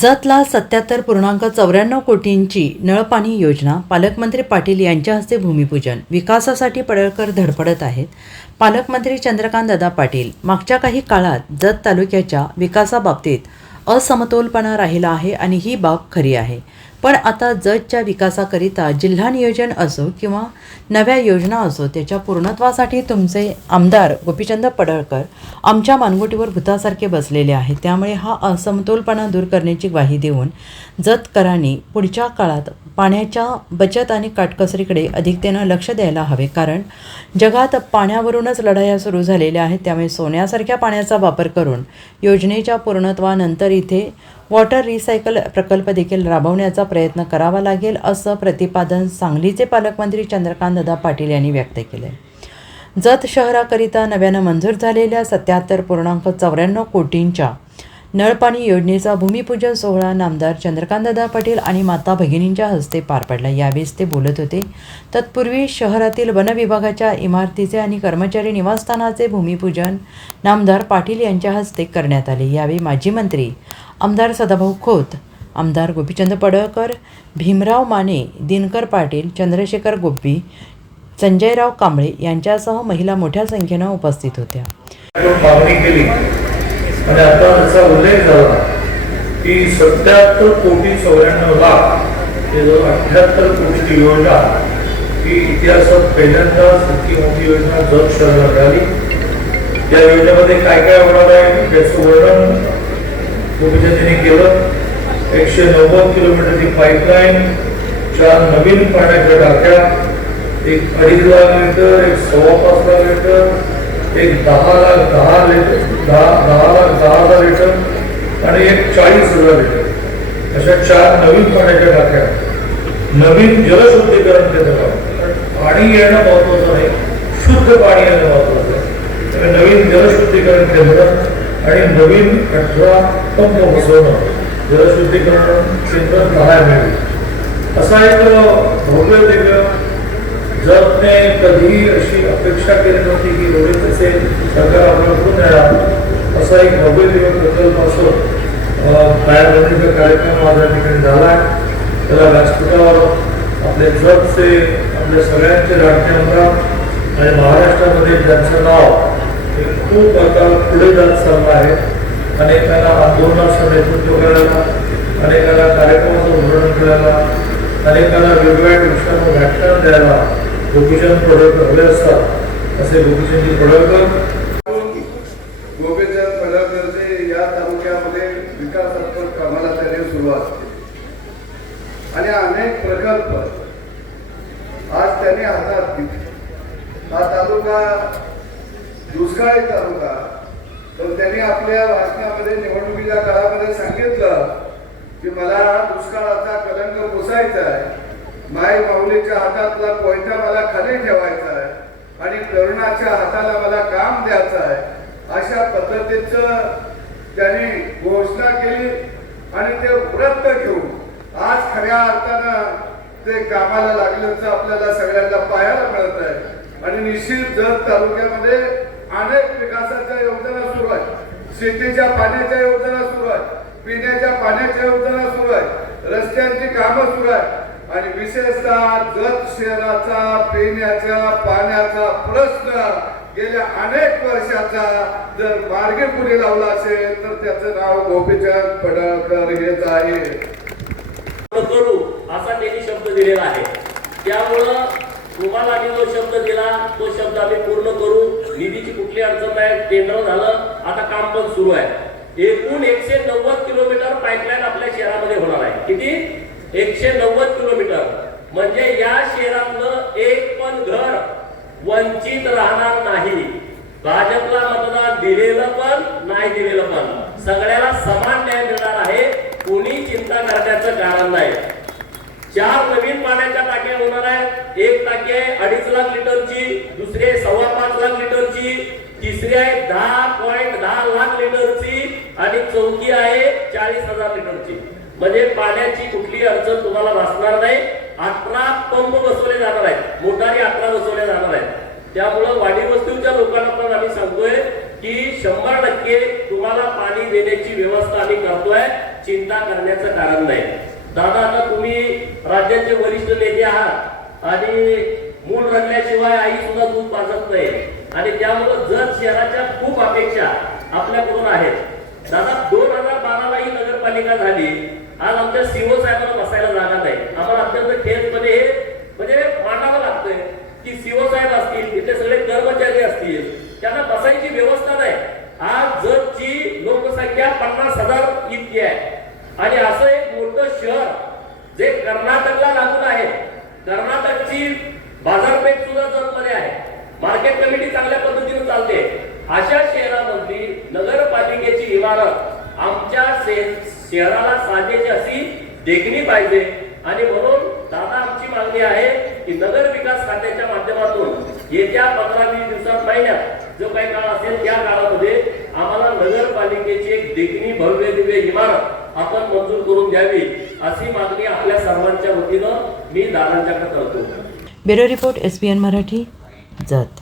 जतला 77.94 कोटींची नळपाणी योजना, पालकमंत्री पाटील यांच्या हस्ते भूमिपूजन. विकासासाठी पडळकर धडपडत आहेत. पालकमंत्री चंद्रकांतदादा पाटील. मागच्या काही काळात जत तालुक्याच्या विकासाबाबतीत असमतोलपणा राहिला आहे आणि ही बाब खरी आहे. पण आता जतच्या विकासाकरिता जिल्हा नियोजन असो किंवा नव्या योजना असो, त्याच्या पूर्णत्वासाठी तुमचे आमदार गोपीचंद पडळकर आमच्या मानगुटीवर भूतासारखे बसलेले आहेत. त्यामुळे हा असमतोलपणा दूर करण्याची ग्वाही देऊन जतकरांनी पुढच्या काळात पाण्याच्या बचत आणि काटकसरीकडे अधिकतेनं लक्ष द्यायला हवे. कारण जगात पाण्यावरूनच लढाया सुरू झालेल्या आहेत. त्यामुळे सोन्यासारख्या पाण्याचा वापर करून योजनेच्या पूर्णत्वानंतर इथे वॉटर रिसायकल प्रकल्प देखील राबवण्याचा प्रयत्न करावा लागेल, असं प्रतिपादन सांगलीचे पालकमंत्री चंद्रकांतदादा पाटील यांनी व्यक्त केलं आहे. जत शहराकरिता नव्यानं मंजूर झालेल्या 77.94 कोटींच्या नळपाणी योजनेचा भूमिपूजन सोहळा नामदार चंद्रकांतदादा पाटील आणि माता भगिनींच्या हस्ते पार पडला. यावेळेस ते बोलत होते. तत्पूर्वी शहरातील वन विभागाच्या इमारतीचे आणि कर्मचारी निवासस्थानाचे भूमिपूजन नामदार पाटील यांच्या हस्ते करण्यात आले. यावेळी माजी मंत्री आमदार सदाभाऊ खोत, आमदार गोपीचंद पडळकर, भीमराव माने, दिनकर पाटील, चंद्रशेखर गोब्बी, संजयराव कांबळे यांच्यासह महिला मोठ्या संख्येनं उपस्थित होत्या. आणि आता त्याचा उल्लेख झाला की 77 कोटी 94 लाख हे जो 78 कोटीची योजना ही इतिहासात पहिल्यांदाच इतकी मोठी योजना जत शहराला मिळाली. या योजनेमध्ये काय काय होणार आहे त्याचं वर्णन गोपीचंदीने केलं. 190 किलोमीटरची पाईपलाईन, 4 नवीन पाण्याच्या टाक्या, एक 2.5 लाख लिटर, एक 5.25 लाख लिटर, एक 10,10,000 लिटर आणि एक 40,000 लिटर अशा 4 नवीन पाण्याच्या टाक्या, नवीन जलशुद्धीकरण केंद्र. पाणी येणं महत्वाचं नाही, शुद्ध पाणी येणं महत्वाचं आहे. नवीन जलशुद्धीकरण केंद्र आणि नवीन 18 पंप बसवणं, जलशुद्धीकरण केंद्र पाहायला मिळेल. असा एक भव्य दिव्य जतने कधी अशी अपेक्षा केली नव्हती की एवढे पैसे सरकार आपल्याकडून देणार. असा एक भव्य दिव्य प्रकल्प असून पायाभरणीचा कार्यक्रम आज या ठिकाणी झाला आहे. त्याला व्यासपीठावर आपले जतचे, आपल्या सगळ्यांचे लाडके आमदार आणि महाराष्ट्रामध्ये ज्यांचं नाव खूप आता पुढे जात चाललं आहे. अनेकांना आंदोलनाचं नेतृत्व करायला, अनेकांना कार्यक्रमाचं उद्घाटन करायला, अनेकांना वेगवेगळ्या विषयांवर व्याख्यान द्यायला गोपीचंद पडळकर हवे असतात. असे गोपीचंद पडळकर गोपीचंद पडळकरचे या तालुक्यामध्ये विकासात्मक कामाला त्याने सुरुवात केली आणि अनेक प्रकल्प आज त्यांनी हातात घेतले. हा तालुका दुष्काळी तालुका, तर त्यांनी आपल्या भाषणामध्ये निवडणुकीच्या काळामध्ये सांगितलं की मला दुष्काळाचा कलंक पुसायचा आहे, माय माऊलीच्या हातातला कोयता मला खाली ठेवायचा आहे आणि तरुणाच्या हाताला मला काम द्यायचं आहे. अशा पद्धतीचं त्यांनी घोषणा केली आणि ते व्रत घेऊन आज खऱ्या अर्थानं ते कामाला लागल्याचं आपल्याला सगळ्यांना पाहायला मिळत आहे. आणि निश्चित जत तालुक्यामध्ये अनेक विकासाच्या योजना सुरू आहेत, शेतीच्या पाण्याच्या योजना सुरू आहेत, पिण्याच्या पाण्याच्या योजना सुरू आहेत, रस्त्यांची कामं सुरू आहेत आणि विशेषतः जत शहराचा पिण्याच्या पाण्याचा प्रश्न गेल्या अनेक वर्षाचा जर मार्गी पुढे लावला असेल तर त्याचं नाव गोपीचंद पडळकर हेच आहे. करू असा त्यांनी शब्द दिलेला आहे. त्यामुळं तुम्हाला आम्ही जो शब्द दिला तो शब्द आम्ही पूर्ण करू. निधीची कुठली अडचण नाही, टेंडर झालं, आता काम पण सुरू आहे. एकूण 190 किलोमीटर पाईपलाईन आपल्या शहरामध्ये होणार आहे. किती? 190 किलोमीटर. म्हणजे या शहरातलं एक पण घर वंचित राहणार नाही. भाजपला मतदान दिलेलं पण नाही दिलेलं पण सगळ्याला समान न्याय मिळणार आहे. कोणी चिंता करण्याचं कारण नाही. 4 नवीन पाण्याच्या टाक्या होणार आहेत. एक टाकी आहे 2.5 लाख लिटरची, दुसरी 5.25 लाख लिटरची, तिसरी आहे 10.10 लाख लिटरची आणि चौथी आहे 40,000 लिटरची. म्हणजे पाण्याची कुठली अडचण तुम्हाला भासणार नाही. 18 पंप बसवले जाणार आहेत, मोटारी 18 बसवल्या जाणार आहेत. त्यामुळं वाडी वस्तीच्या लोकांना पण आम्ही सांगतोय की 100% तुम्हाला पाणी देण्याची व्यवस्था आम्ही करतोय. चिंता करण्याचं कारण नाही. दादा, आता तुम्ही राज्याचे वरिष्ठ नेते आहात आणि मूल रडल्याशिवाय आई सुद्धा दूध पाजत नाही आणि त्यामुळे जर शहराच्या खूप अपेक्षा आपल्याकडून आहेत. दादा, 2012ला ही नगरपालिका झाली. आज आमच्या सीओ साहेबांना बसायला जागा नाही. आम्हाला अत्यंत खेदपणे हे म्हणजे मांडावं लागतंय की सीओ साहेब असतील, तिथे सगळे कर्मचारी असतील, त्यांना बसायची व्यवस्था नाही. आज जतची लोकसंख्या 50,000 इतकी आहे आणि असं एक मोठं शहर जे कर्नाटकला लागून आहे. कर्नाटकची बाजारपेठ सुद्धा जतमध्ये आहे. मार्केट कमिटी चांगल्या पद्धतीने चालते. अशा शहरामधली नगरपालिकेची इमारत आमच्या शहराला साजेशी अशी देखणी पाहिजे आणि म्हणून दादा आमची मागणी आहे की नगर विकास खात्याच्या माध्यमातून येत्या 15-20 दिवसात महिन्यात जो काही काळ असेल त्या काळामध्ये आम्हाला नगरपालिकेची एक देखणी भव्य दिव्य इमारत आपण मंजूर करून द्यावी अशी मागणी आपल्या सर्वांच्या वतीनं मी दादांच्याकडे करतो. Bureau report SBN Marathi, Jat.